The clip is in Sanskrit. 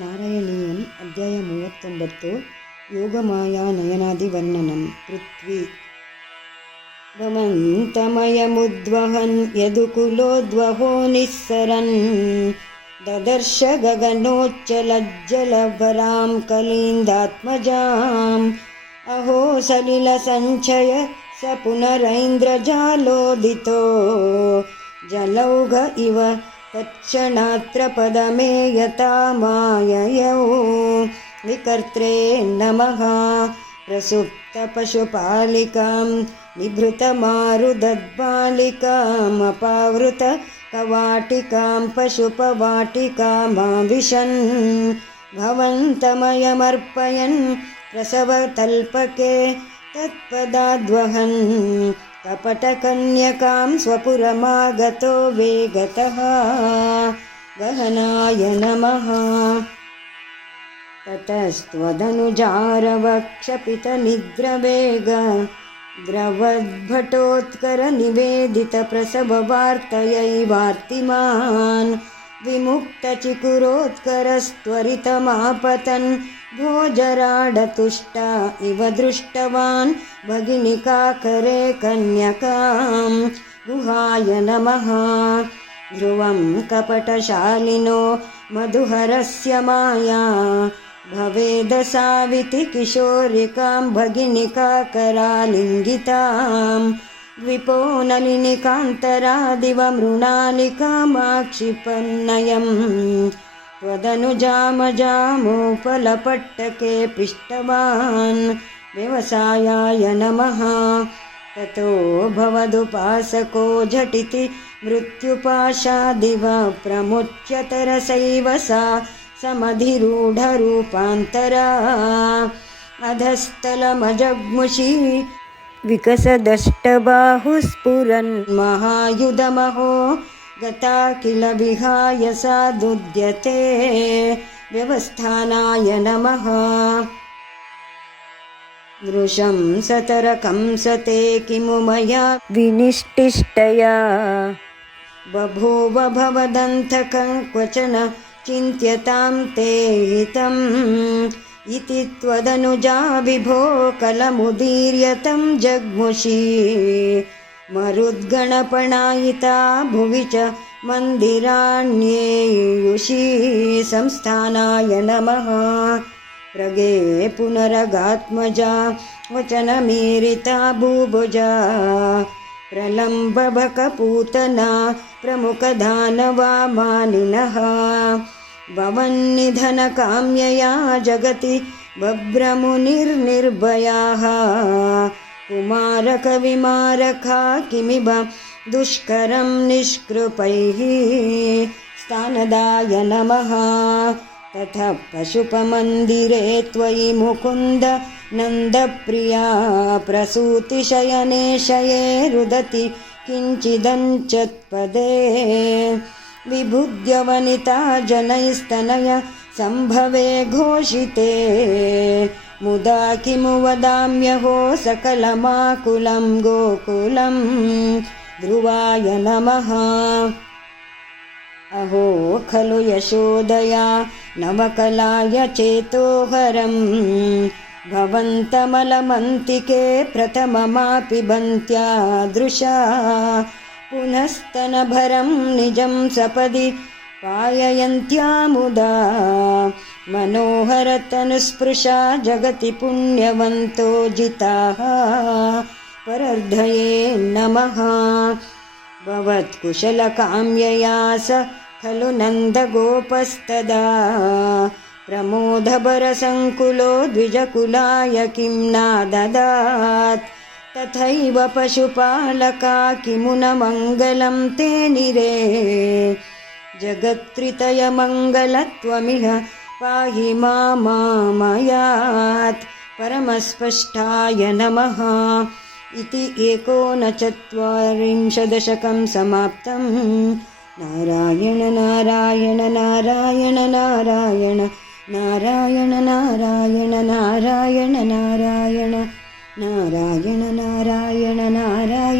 ನಾರಾಯಣೀಯಂ ಅಧ್ಯಾಯ 39 ಯೋಗಮಾಯಾ ನಯನಾದಿವರ್ಣನಂ ಪೃಥ್ವಿ ಭವಂತಮಯಮುದ್ವಹನ್ ಯದುಕುಲೋದ್ವಹೋ ನಿಸ್ಸರನ್ ದದರ್ಶ ಗಗನೋಚ್ಚಲಜ್ಜಲಭರಾಂ ಕಲೀಂದಾತ್ಮಜಾಂ ಅಹೋ ಸಲಿಲ ಸಂಚಯ ಸ ಪುನರೈಂದ್ರಜಾಲೋದಿತೋ ಜಲೌಘ ಇವ ತತ್ಕ್ಷಣಾತ್ರ ಪದಮೇ ಯಥಾ ಮಾಯಯೌ ವಿಕರ್ತ್ರೇ ನಮಃ ಪ್ರಸುಪ್ತ ಪಶುಪಾಲಿಕಾಂ ನಿಭೃತ ಮಾರುದದ್ಬಾಲಿಕಾಂ ಅಪಾವೃತ ಕವಾಟಿಕಾಂ ಪಶುಪವಾಟಿಕಾಮಾವಿಶನ್ ಭವಂತಮಯಮರ್ಪಯನ್ ಪ್ರಸವತಲ್ಪಕೆ ತತ್ಪದಾದ್ವಹನ್ ಕಪಟಕನ್ಯಕಾಂ ಸ್ವಪುರಮಾಗತೋ ವೇಗತಃ ಗಹನಾಯ ನಮಃ ತತಸ್ತ್ವದನುಜಾರವಕ್ಷಪಿತನಿದ್ರವೇಗ द्रवद्भटोत्करनिवेदितप्रसववार्तयैवार्तिमान् विमुक्तचिकुरोत्करस्त्वरितमापतन् भोजराडतुष्टा इव दृष्टवान् भगिनिकाकरे कन्यकां गुहाय नमः ध्रुवं कपटशालिनो मधुहरस्य माया भवेदसाविति किशोरिकां भगिनिकाकरालिङ्गितां द्विपो नलिनिकान्तरादिव मृणालिकामाक्षिपन्नयं त्वदनुजामजामोपलपट्टके पिष्टवान् व्यवसायाय नमः ततो भवदुपासको झटिति मृत्युपाशादिव प्रमुच्यतरसैव सा समधिरूढरूपान्तरा अधस्तलमजग्मुषी विकसदष्टबाहुस्फुरन् महायुधमहो गता किल विहाय सा दुद्यते व्यवस्थानाय नमः दृशं सतरकं सते किमु मया विनिष्टिष्टया बभूव भवदन्तकं क्वचन चिन्त्यतां ते हितम् इति त्वदनुजा विभो कलमुदीर्यतं जग्मुषी मरुद्गणपणायिता भुवि च मन्दिराण्येयुषी संस्थानाय नमः प्रगे पुनरगात्मजा वचनमीरिता भूभुजा प्रलम्बबकपूतना प्रमुखदानवा मानिनः भवन्निधनकाम्यया जगति बभ्रमुनिर्निर्भयाः कुमारकविमारका किमिव दुष्करं निष्कृपैः स्थानदाय नमः ततः पशुपमन्दिरे त्वयि मुकुन्द नन्दप्रिया प्रसूतिशयने शये रुदति किञ्चिदञ्चत्पदे विबुध्यवनिता जनैस्तनय सम्भवे घोषिते मुदा किमु वदाम्यहो सकलमाकुलं गोकुलं ध्रुवाय नमः अहो खलु यशोदया नवकलाय चेतोहरं भवन्तमलमन्तिके प्रथममापि बन्त्यादृशा पुनस्तनभरं निजं सपदि पाययन्त्यामुदा मनोहरतनुस्पृशा जगति पुण्यवन्तो जिताः परर्धये नमः भवत्कुशलकाम्यया स खलु नन्दगोपस्तदा प्रमोदभरसङ्कुलो द्विजकुलाय किं नाददात् तथैव पशुपालका किमु न मङ्गलं ते निरे जगत्त्रितयमङ्गलत्वमिह पाहि मामामयात् परमस्पष्टाय नमः इति 19 दशकं समाप्तं नारायण नारायण नारायण नारायण नारायण नारायण नारायण नारायण नारायण नारायण नारायण